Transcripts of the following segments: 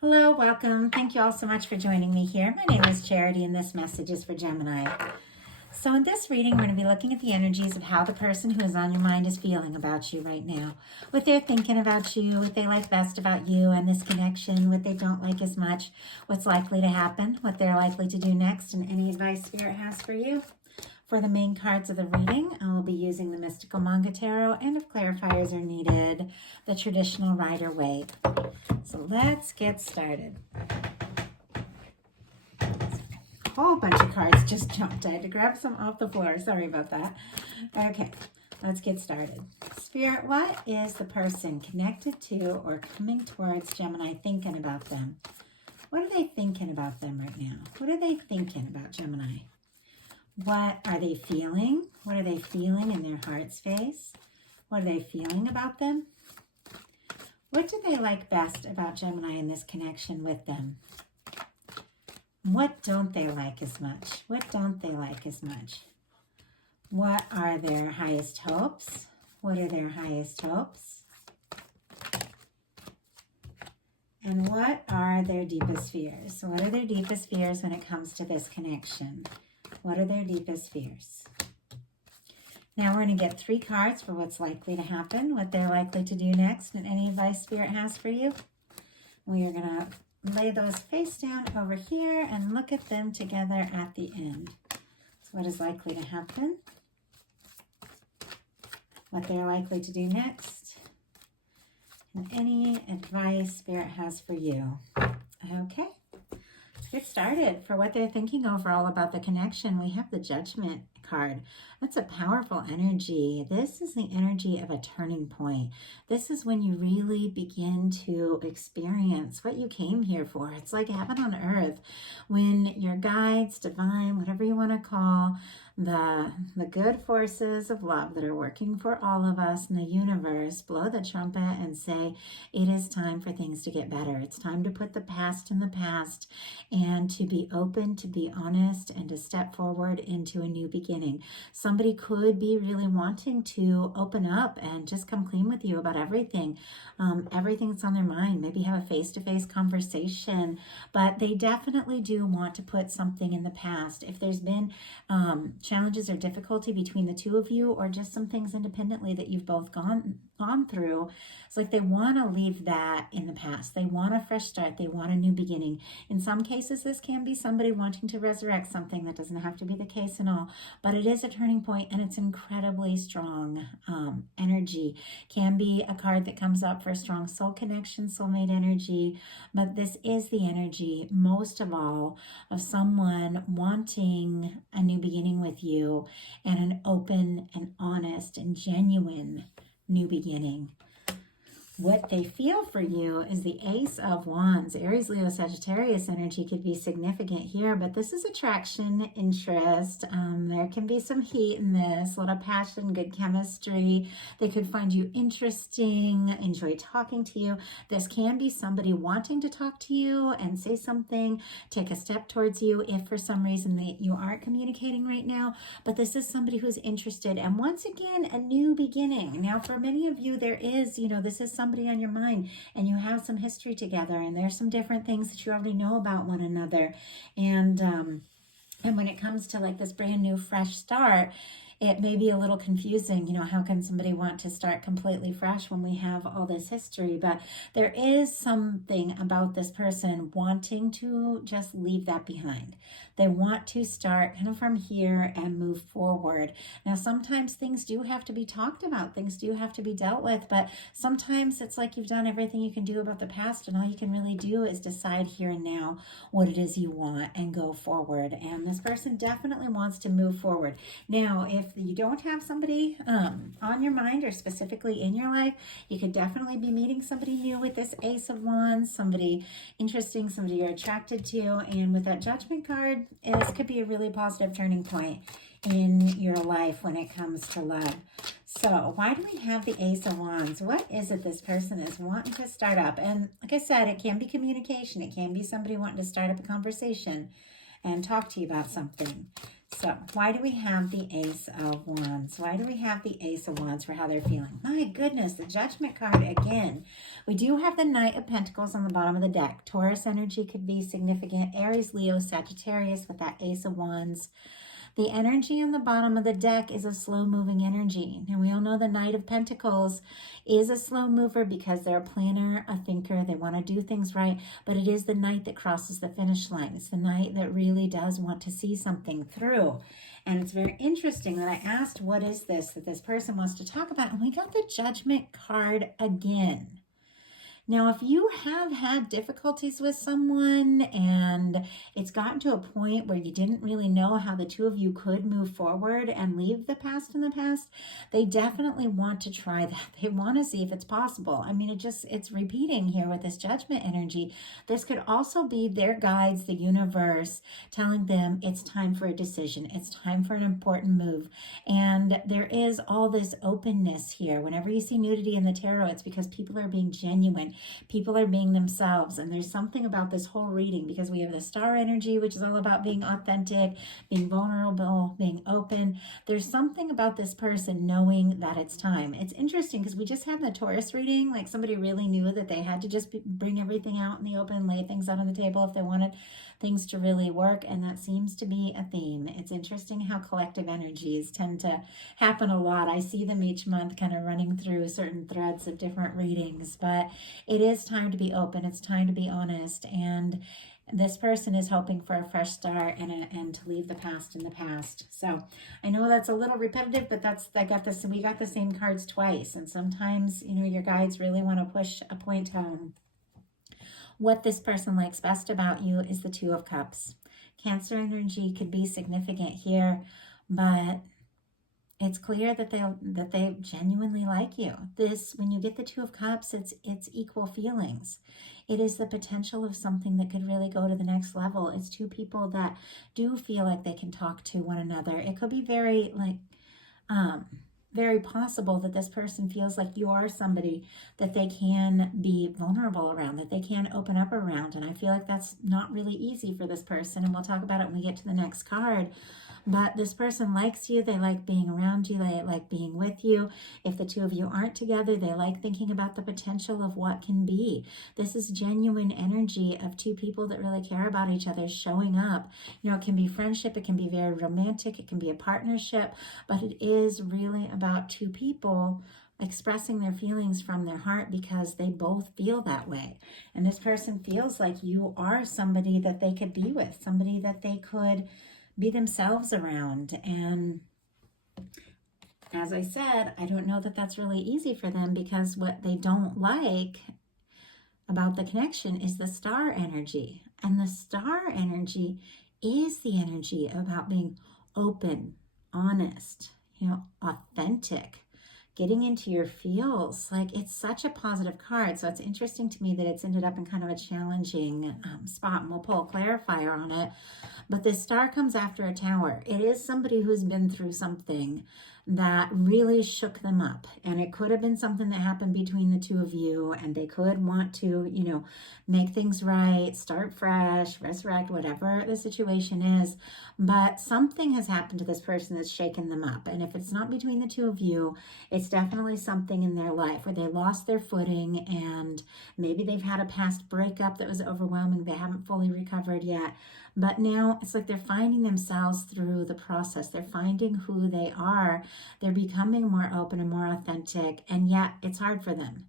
Hello, welcome. Thank you all so much for joining me here. My name is Charity and this message is for Gemini. So in this reading, we're going to be looking at the energies of how the person who is on your mind is feeling about you right now. What they're thinking about you, what they like best about you and this connection, what they don't like as much, what's likely to happen, what they're likely to do next, and any advice Spirit has for you. For the main cards of the reading, I will be using the Mystical Manga Tarot, and if clarifiers are needed, the traditional Rider Waite. So let's get started. A whole bunch of cards just jumped. I had to grab some off the floor. Sorry about that. Okay, let's get started. Spirit, what is the person connected to or coming towards Gemini thinking about them? What are they thinking about them right now? What are they thinking about Gemini? What are they feeling? What are they feeling in their heart space? What are they feeling about them? What do they like best about Gemini in this connection with them? What don't they like as much? What don't they like as much? What are their highest hopes? What are their highest hopes? And what are their deepest fears? So what are their deepest fears when it comes to this connection? What are their deepest fears? Now we're going to get 3 cards for what's likely to happen, what they're likely to do next, and any advice Spirit has for you. We are going to lay those face down over here and look at them together at the end. So what is likely to happen, what they're likely to do next, and any advice Spirit has for you. Okay. Get started. For what they're thinking overall about the connection, we have the Judgment card. That's a powerful energy. This is the energy of a turning point. This is when you really begin to experience what you came here for. It's like heaven on earth when your guides, divine, whatever you want to call, the good forces of love that are working for all of us in the universe blow the trumpet and say it is time for things to get better. It's time to put the past in the past and to be open, to be honest, and to step forward into a new beginning. Somebody could be really wanting to open up and just come clean with you about everything, everything that's on their mind. Maybe have a face-to-face conversation, but they definitely do want to put something in the past. If there's been challenges or difficulty between the two of you, or just some things independently that you've both gone through, it's like they want to leave that in the past. They want a fresh start. They want a new beginning. In some cases, this can be somebody wanting to resurrect something. That doesn't have to be the case in all, but it is a turning point, and it's incredibly strong energy. Can be a card that comes up for a strong soul connection, soulmate energy, but this is the energy, most of all, of someone wanting a new beginning with you and an open and honest and genuine new beginning. What they feel for you is the Ace of Wands. Aries, Leo, Sagittarius energy could be significant here, but this is attraction, interest. There can be some heat in this, a lot of passion, good chemistry. They could find you interesting, enjoy talking to you. This can be somebody wanting to talk to you and say something, take a step towards you if for some reason you aren't communicating right now. But this is somebody who's interested. And once again, a new beginning. Now, for many of you, there is, this is somebody on your mind and you have some history together, and there's some different things that you already know about one another. And when it comes to like this brand new fresh start, it may be a little confusing. How can somebody want to start completely fresh when we have all this history? But there is something about this person wanting to just leave that behind. They want to start kind of from here and move forward. Now, sometimes things do have to be talked about. Things do have to be dealt with. But sometimes it's like you've done everything you can do about the past, and all you can really do is decide here and now what it is you want and go forward. And this person definitely wants to move forward. Now, if you don't have somebody on your mind or specifically in your life, you could definitely be meeting somebody new with this Ace of Wands, somebody interesting, somebody you're attracted to. And with that Judgment card, this could be a really positive turning point in your life when it comes to love. So why do we have the Ace of Wands? What is it this person is wanting to start up? And like I said, it can be communication. It can be somebody wanting to start up a conversation and talk to you about something. So why do we have the Ace of Wands? Why do we have the Ace of Wands for how they're feeling? My goodness, the Judgment card again. We do have the Knight of Pentacles on the bottom of the deck. Taurus energy could be significant. Aries, Leo, Sagittarius with that Ace of Wands. The energy on the bottom of the deck is a slow-moving energy. And we all know the Knight of Pentacles is a slow mover because they're a planner, a thinker. They want to do things right. But it is the Knight that crosses the finish line. It's the Knight that really does want to see something through. And it's very interesting that I asked, what is this that this person wants to talk about? And we got the Judgment card again. Now, if you have had difficulties with someone and it's gotten to a point where you didn't really know how the two of you could move forward and leave the past in the past, they definitely want to try that. They want to see if it's possible. I mean, it's repeating here with this Judgment energy. This could also be their guides, the universe, telling them it's time for a decision. It's time for an important move. And there is all this openness here. Whenever you see nudity in the tarot, it's because people are being genuine. People are being themselves. And there's something about this whole reading because we have the star energy, which is all about being authentic, being vulnerable, being open. There's something about this person knowing that it's time. It's interesting because we just had the Taurus reading, like somebody really knew that they had to just bring everything out in the open, lay things out on the table if they wanted things to really work, and that seems to be a theme. It's interesting how collective energies tend to happen a lot. I see them each month kind of running through certain threads of different readings, but it is time to be open. It's time to be honest, and this person is hoping for a fresh start and to leave the past in the past. So I know that's a little repetitive, but we got the same cards twice, and sometimes, you know, your guides really want to push a point home. What this person likes best about you is the Two of Cups. Cancer energy could be significant here, but it's clear that they genuinely like you. When you get the Two of Cups, it's equal feelings. It is the potential of something that could really go to the next level. It's two people that do feel like they can talk to one another. It could be very possible that this person feels like you are somebody that they can be vulnerable around, that they can open up around. And I feel like that's not really easy for this person. And we'll talk about it when we get to the next card. But this person likes you. They like being around you. They like being with you. If the two of you aren't together, they like thinking about the potential of what can be. This is genuine energy of two people that really care about each other showing up. You know, it can be friendship. It can be very romantic. It can be a partnership. But it is really about two people expressing their feelings from their heart because they both feel that way. And this person feels like you are somebody that they could be with, somebody that they could be themselves around. And as I said, I don't know that that's really easy for them because what they don't like about the connection is the star energy. And the star energy is the energy about being open, honest, you know, authentic, getting into your feels. Like, it's such a positive card. So it's interesting to me that it's ended up in kind of a challenging spot, and we'll pull a clarifier on it. But this star comes after a tower. It is somebody who's been through something that really shook them up. And it could have been something that happened between the two of you, and they could want to, you know, make things right, start fresh, resurrect, whatever the situation is. But something has happened to this person that's shaken them up. And if it's not between the two of you, it's definitely something in their life where they lost their footing, and maybe they've had a past breakup that was overwhelming. They haven't fully recovered yet. But now it's like they're finding themselves through the process. They're finding who they are. They're becoming more open and more authentic, and yet it's hard for them.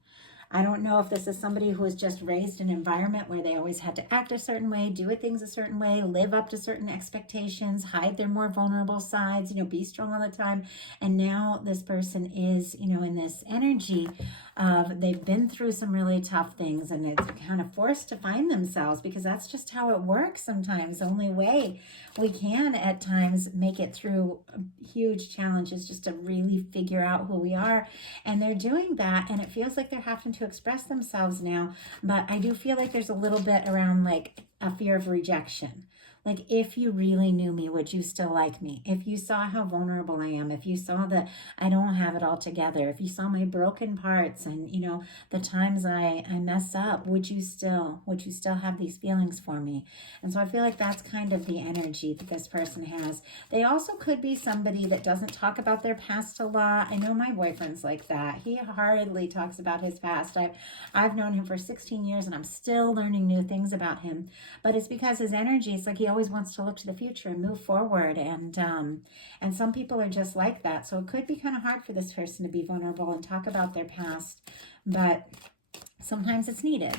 I don't know if this is somebody who was just raised in an environment where they always had to act a certain way, do things a certain way, live up to certain expectations, hide their more vulnerable sides, you know, be strong all the time. And now this person is, you know, in this energy of they've been through some really tough things, and it's kind of forced to find themselves because that's just how it works sometimes. The only way we can at times make it through huge challenges just to really figure out who we are. And they're doing that, and it feels like they're having to express themselves now. But I do feel like there's a little bit around like a fear of rejection. Like, if you really knew me, would you still like me? If you saw how vulnerable I am, if you saw that I don't have it all together, if you saw my broken parts and, you know, the times I mess up, would you still have these feelings for me? And so I feel like that's kind of the energy that this person has. They also could be somebody that doesn't talk about their past a lot. I know my boyfriend's like that. He hardly talks about his past. I've known him for 16 years and I'm still learning new things about him. But it's because his energy, it's like he always wants to look to the future and move forward. And some people are just like that. So it could be kind of hard for this person to be vulnerable and talk about their past. But sometimes it's needed.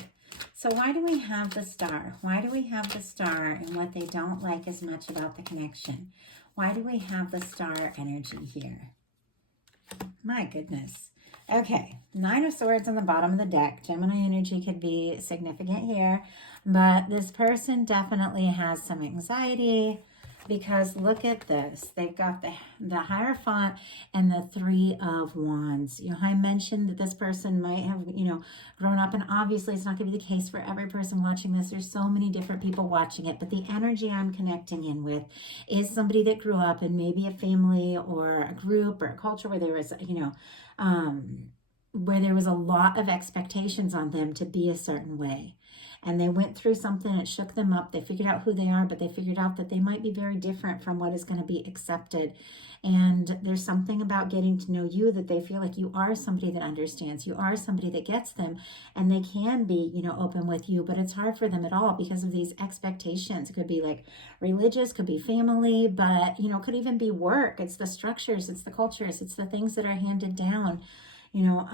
So why do we have the Star? Why do we have the Star and what they don't like as much about the connection? Why do we have the Star energy here? My goodness. Okay, 9 of Swords on the bottom of the deck. Gemini energy could be significant here, but this person definitely has some anxiety because look at this. They've got the Hierophant and the 3 of Wands. You know, I mentioned that this person might have, you know, grown up, and obviously it's not going to be the case for every person watching this. There's so many different people watching it, but the energy I'm connecting in with is somebody that grew up in maybe a family or a group or a culture where there was, you know, where there was a lot of expectations on them to be a certain way. And they went through something, it shook them up. They figured out who they are, but they figured out that they might be very different from what is going to be accepted. And there's something about getting to know you that they feel like you are somebody that understands. You are somebody that gets them, and they can be, you know, open with you, but it's hard for them at all because of these expectations. It could be like religious, could be family, but, you know, it could even be work. It's the structures, it's the cultures, it's the things that are handed down, you know,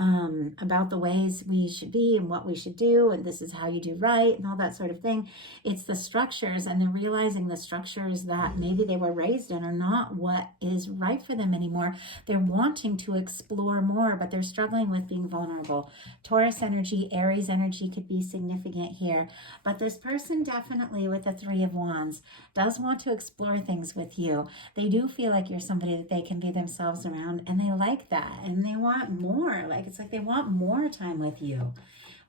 about the ways we should be and what we should do, and this is how you do right and all that sort of thing. It's the structures, and they're realizing the structures that maybe they were raised in are not what is right for them anymore. They're wanting to explore more, but they're struggling with being vulnerable. Taurus energy, Aries energy could be significant here, but this person definitely with the 3 of Wands does want to explore things with you. They do feel like you're somebody that they can be themselves around, and they like that, and they want more. Like, it's like they want more time with you.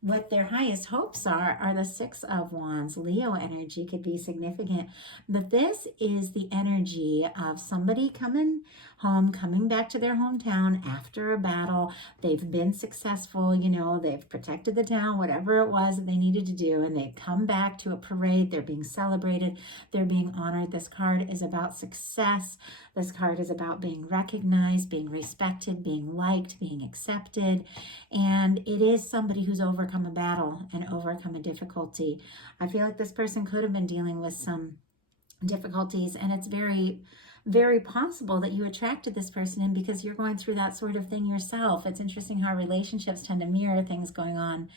What their highest hopes are the 6 of Wands. Leo energy could be significant, but this is the energy of somebody coming home, coming back to their hometown after a battle. They've been successful, you know, they've protected the town, whatever it was that they needed to do, and they come back to a parade. They're being celebrated, they're being honored. This card is about success. This card is about being recognized, being respected, being liked, being accepted, and it is somebody who's overcome a battle and overcome a difficulty. I feel like this person could have been dealing with some difficulties, and it's very, very possible that you attracted this person in because you're going through that sort of thing yourself. It's interesting how relationships tend to mirror things going on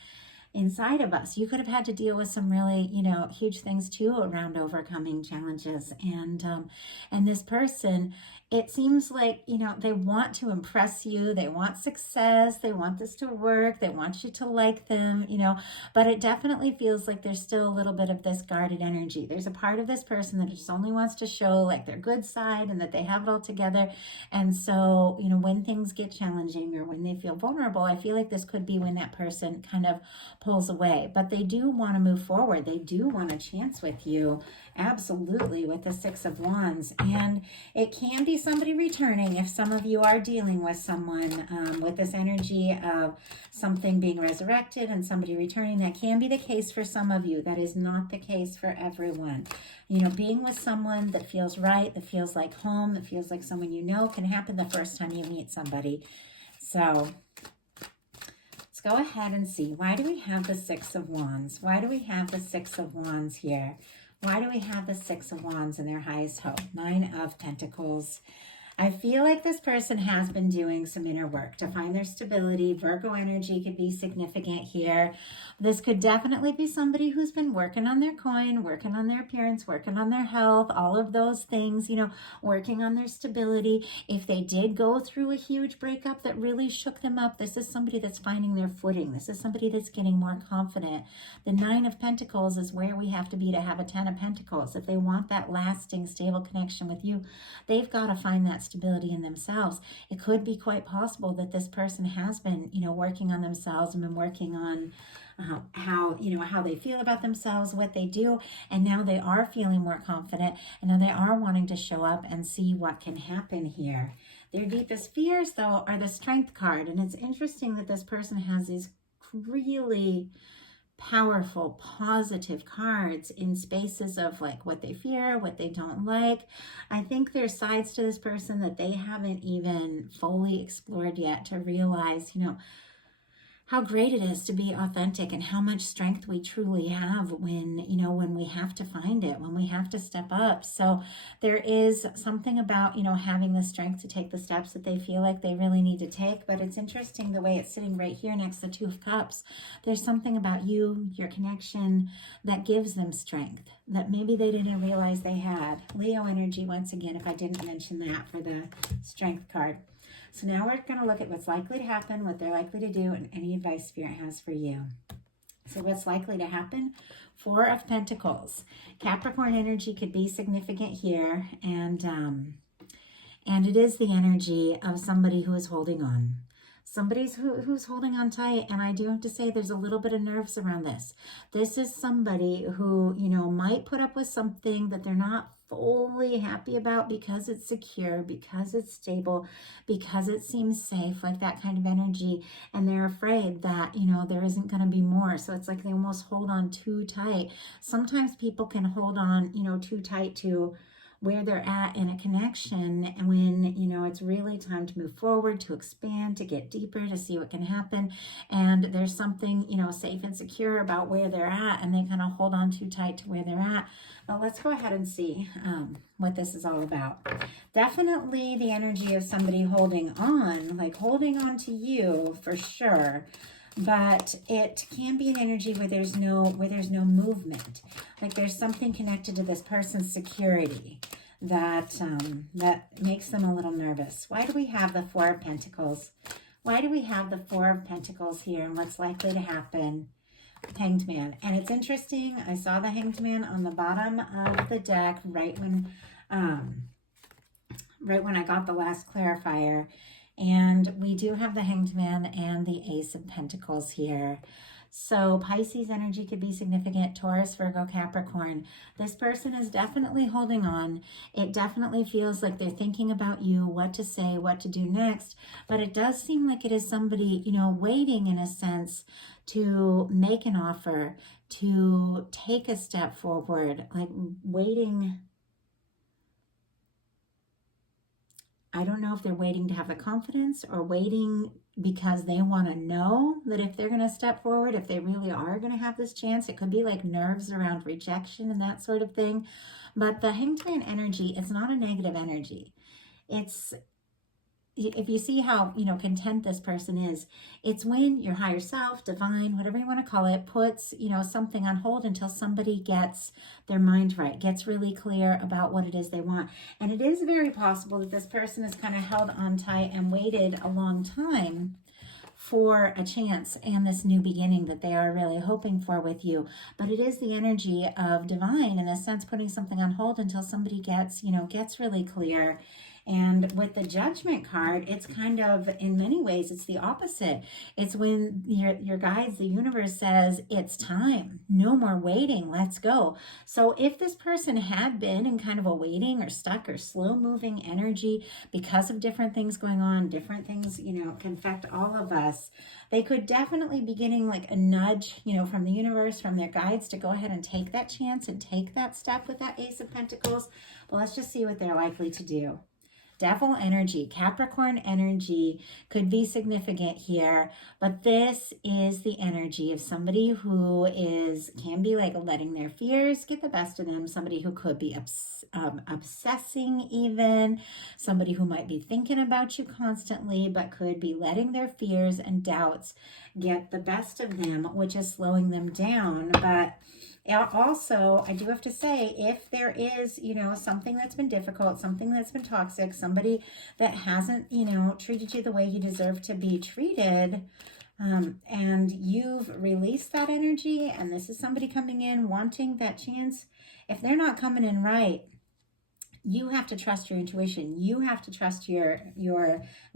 inside of us. You could have had to deal with some really, you know, huge things too around overcoming challenges. And this person, it seems like, you know, they want to impress you. They want success. They want this to work. They want you to like them, you know, but it definitely feels like there's still a little bit of this guarded energy. There's a part of this person that just only wants to show like their good side and that they have it all together. And so, you know, when things get challenging or when they feel vulnerable, I feel like this could be when that person kind of pulls away, but they do want to move forward. They do want a chance with you. Absolutely, with the 6 of Wands. And it can be somebody returning if some of you are dealing with someone with this energy of something being resurrected and somebody returning. That can be the case for some of you. That is not the case for everyone. You know, being with someone that feels right, that feels like home, that feels like someone you know can happen the first time you meet somebody. So go ahead and see. Why do we have the 6 of Wands? Why do we have the 6 of Wands here? Why do we have the 6 of Wands in their highest hope? 9 of Pentacles. I feel like this person has been doing some inner work to find their stability. Virgo energy could be significant here. This could definitely be somebody who's been working on their coin, working on their appearance, working on their health, all of those things, you know, working on their stability. If they did go through a huge breakup that really shook them up, this is somebody that's finding their footing. This is somebody that's getting more confident. The 9 of Pentacles is where we have to be to have a 10 of Pentacles. If they want that lasting, stable connection with you, they've got to find that that stability in themselves. It could be quite possible that this person has been, working on themselves and been working on how they feel about themselves, what they do, and now they are feeling more confident, and now they are wanting to show up and see what can happen here. Their deepest fears, though, are the Strength card, and it's interesting that this person has these really powerful, positive cards in spaces of like what they fear, what they don't like. I think there's sides to this person that they haven't even fully explored yet to realize, how great it is to be authentic and how much strength we truly have when we have to find it, when we have to step up. So there is something about, having the strength to take the steps that they feel like they really need to take. But it's interesting the way it's sitting right here next to the Two of Cups. There's something about you, your connection, that gives them strength that maybe they didn't realize they had. Leo energy, once again, if I didn't mention that for the Strength card. So now we're going to look at what's likely to happen, what they're likely to do, and any advice Spirit has for you. So what's likely to happen? Four of Pentacles. Capricorn energy could be significant here, and it is the energy of somebody who is holding on. Somebody's who's holding on tight, and I do have to say there's a little bit of nerves around this. This is somebody who, might put up with something that they're not fully happy about because it's secure, because it's stable, because it seems safe, like that kind of energy, and they're afraid that, there isn't going to be more. So it's like they almost hold on too tight. Sometimes people can hold on, too tight to where they're at in a connection, and when it's really time to move forward, to expand, to get deeper, to see what can happen, and there's something safe and secure about where they're at, and they kind of hold on too tight to where they're at. But let's go ahead and see what this is all about. Definitely the energy of somebody holding on to you for sure. But it can be an energy where there's no movement. Like there's something connected to this person's security that makes them a little nervous. Why do we have the Four of Pentacles? Why do we have the Four of Pentacles here, and what's likely to happen? Hanged Man. And it's interesting, I saw the Hanged Man on the bottom of the deck right when I got the last clarifier. And we do have the Hanged Man and the Ace of Pentacles here. So Pisces energy could be significant. Taurus, Virgo, Capricorn. This person is definitely holding on. It definitely feels like they're thinking about you, what to say, what to do next. But it does seem like it is somebody, waiting in a sense to make an offer, to take a step forward, like waiting. I don't know if they're waiting to have the confidence or waiting because they want to know that if they're going to step forward, if they really are going to have this chance. It could be like nerves around rejection and that sort of thing. But the Hanged Man energy, it's not a negative energy. It's, if you see how, content this person is, it's when your higher self, divine, whatever you want to call it, puts, something on hold until somebody gets their mind right, gets really clear about what it is they want. And it is very possible that this person is kind of held on tight and waited a long time for a chance and this new beginning that they are really hoping for with you. But it is the energy of divine, in a sense, putting something on hold until somebody gets really clear. And with the Judgment card, it's kind of, in many ways, it's the opposite. It's when your guides, the universe, says, it's time. No more waiting. Let's go. So if this person had been in kind of a waiting or stuck or slow-moving energy because of different things going on, different things, can affect all of us, they could definitely be getting like a nudge, from the universe, from their guides, to go ahead and take that chance and take that step with that Ace of Pentacles. But let's just see what they're likely to do. Devil energy, Capricorn energy could be significant here, but this is the energy of somebody who can be like letting their fears get the best of them, somebody who could be obsessing even, somebody who might be thinking about you constantly, but could be letting their fears and doubts get the best of them, which is slowing them down. But also, I do have to say, if there is, something that's been difficult, something that's been toxic, somebody that hasn't, treated you the way you deserve to be treated, and you've released that energy, and this is somebody coming in wanting that chance, if they're not coming in right, You have to trust your intuition. You have to trust your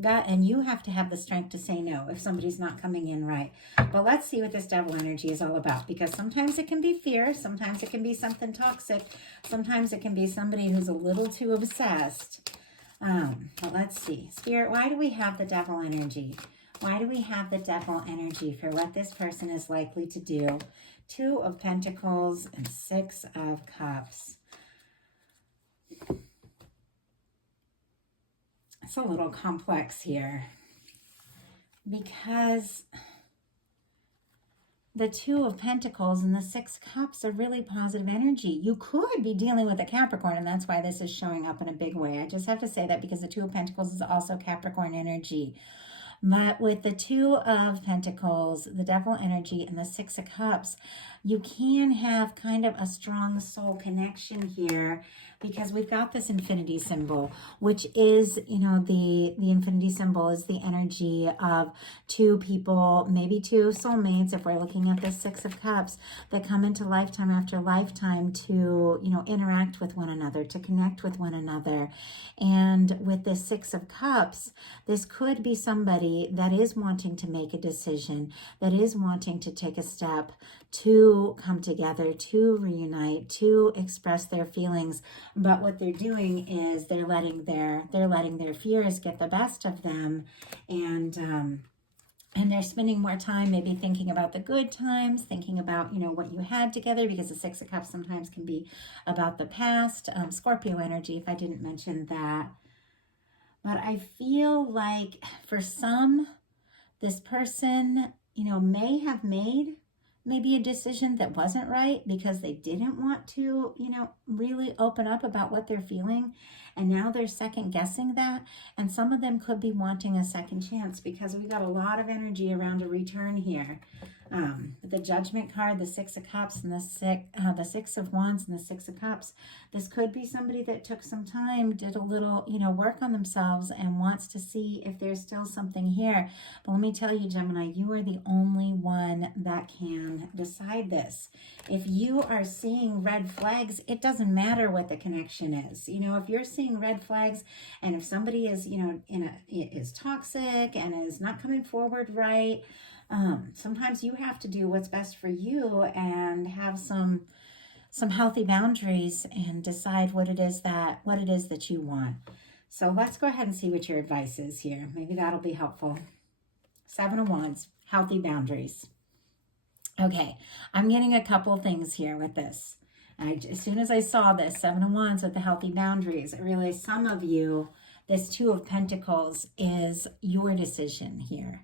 gut, and you have to have the strength to say no if somebody's not coming in right. But let's see what this devil energy is all about, because sometimes it can be fear, sometimes it can be something toxic, sometimes it can be somebody who's a little too obsessed. But let's see. Spirit, why do we have the devil energy? Why do we have the devil energy for what this person is likely to do? 2 of Pentacles and 6 of Cups. It's a little complex here because the 2 of Pentacles and the 6 Cups are really positive energy. You could be dealing with a Capricorn, and that's why this is showing up in a big way. I just have to say that because the 2 of Pentacles is also Capricorn energy. But with the 2 of Pentacles, the devil energy, and the 6 of Cups, you can have kind of a strong soul connection here, because we've got this infinity symbol, which is, you know, the infinity symbol is the energy of 2 people, maybe 2 soulmates, if we're looking at the 6 of Cups, that come into lifetime after lifetime to, you know, interact with one another, to connect with one another. And with this 6 of Cups, this could be somebody that is wanting to make a decision, that is wanting to take a step to come together, to reunite, to express their feelings. But what they're doing is they're letting their fears get the best of them, and they're spending more time maybe thinking about the good times, thinking about, you know, what you had together, because the 6 of Cups sometimes can be about the past. Scorpio energy, if I didn't mention that. But I feel like for some, this person, you know, may have made maybe a decision that wasn't right because they didn't want to, you know, really open up about what they're feeling. And now they're second guessing that. And some of them could be wanting a second chance, because we got a lot of energy around a return here. The Judgment card, the 6 of Cups, and the 6 of Wands and the 6 of Cups. This could be somebody that took some time, did a little, you know, work on themselves and wants to see if there's still something here. But let me tell you, Gemini, you are the only one that can decide this. If you are seeing red flags, it doesn't matter what the connection is. You know, if you're seeing red flags, and if somebody is, you know, is toxic and is not coming forward right, sometimes you have to do what's best for you and have some healthy boundaries and decide what it is that you want. So let's go ahead and see what your advice is here. Maybe that'll be helpful. 7 of Wands, healthy boundaries. Okay, I'm getting a couple things here with this. As soon as I saw this 7 of Wands with the healthy boundaries, I realized some of you, this 2 of Pentacles is your decision here.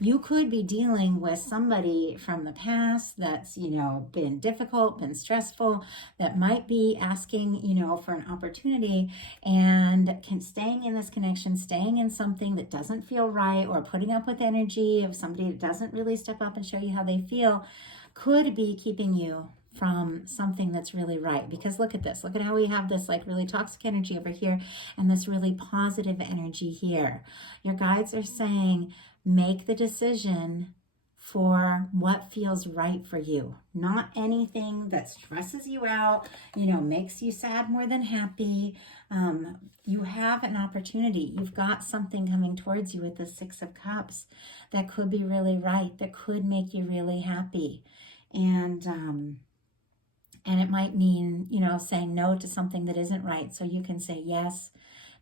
You could be dealing with somebody from the past that's, you know, been difficult, been stressful, that might be asking, you know, for an opportunity, and staying in this connection, staying in something that doesn't feel right, or putting up with energy of somebody that doesn't really step up and show you how they feel, could be keeping you from something that's really right. Because look at this. Look at how we have this like really toxic energy over here and this really positive energy here. Your guides are saying, make the decision for what feels right for you, not anything that stresses you out, you know, makes you sad more than happy. You have an opportunity. You've got something coming towards you with the 6 of Cups that could be really right, that could make you really happy. And it might mean, you know, saying no to something that isn't right, so you can say yes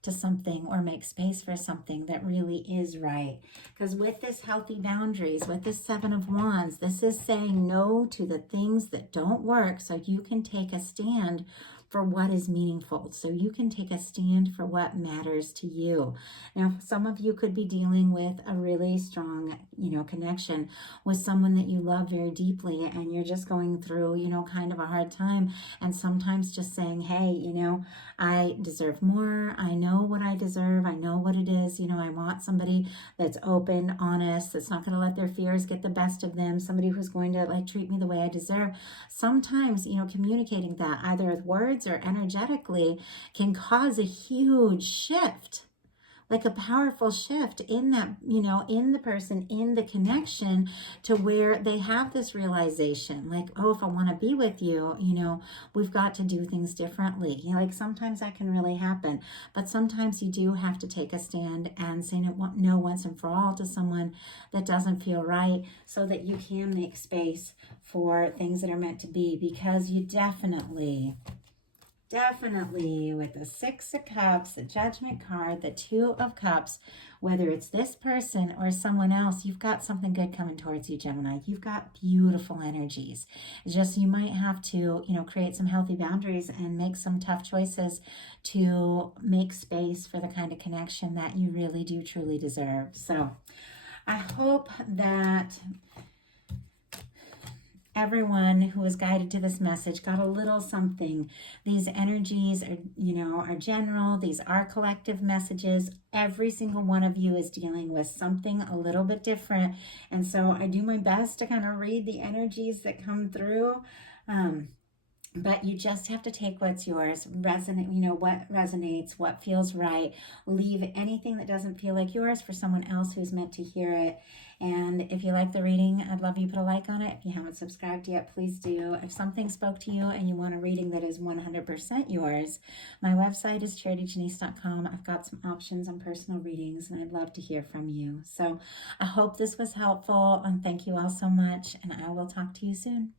to something or make space for something that really is right. Because with this healthy boundaries, with this 7 of Wands, this is saying no to the things that don't work, so you can take a stand for what is meaningful. So you can take a stand for what matters to you. Now, some of you could be dealing with a really strong, you know, connection with someone that you love very deeply, and you're just going through, you know, kind of a hard time. And sometimes just saying, hey, you know, I deserve more. I know what I deserve. I know what it is. You know, I want somebody that's open, honest, that's not going to let their fears get the best of them. Somebody who's going to like treat me the way I deserve. Sometimes, you know, communicating that either with words or energetically can cause a huge shift like a powerful shift in that, you know, in the person, in the connection, to where they have this realization, like, oh, if I want to be with you, you know, we've got to do things differently. You know, like sometimes that can really happen, but sometimes you do have to take a stand and say no once and for all to someone that doesn't feel right, so that you can make space for things that are meant to be. Because you definitely with the Six of Cups, the Judgment card, the Two of Cups, whether it's this person or someone else, you've got something good coming towards you, Gemini. You've got beautiful energies. It's just you might have to, you know, create some healthy boundaries and make some tough choices to make space for the kind of connection that you really do truly deserve. So I hope that everyone who was guided to this message got a little something. These energies are, you know, are general. These are collective messages. Every single one of you is dealing with something a little bit different. And so I do my best to kind of read the energies that come through. But you just have to take what's yours, resonate, you know, what resonates, what feels right. Leave anything that doesn't feel like yours for someone else who's meant to hear it. And if you like the reading, I'd love you to put a like on it. If you haven't subscribed yet, please do. If something spoke to you and you want a reading that is 100% yours, my website is charityjanice.com. I've got some options on personal readings, and I'd love to hear from you. So I hope this was helpful, and thank you all so much, and I will talk to you soon.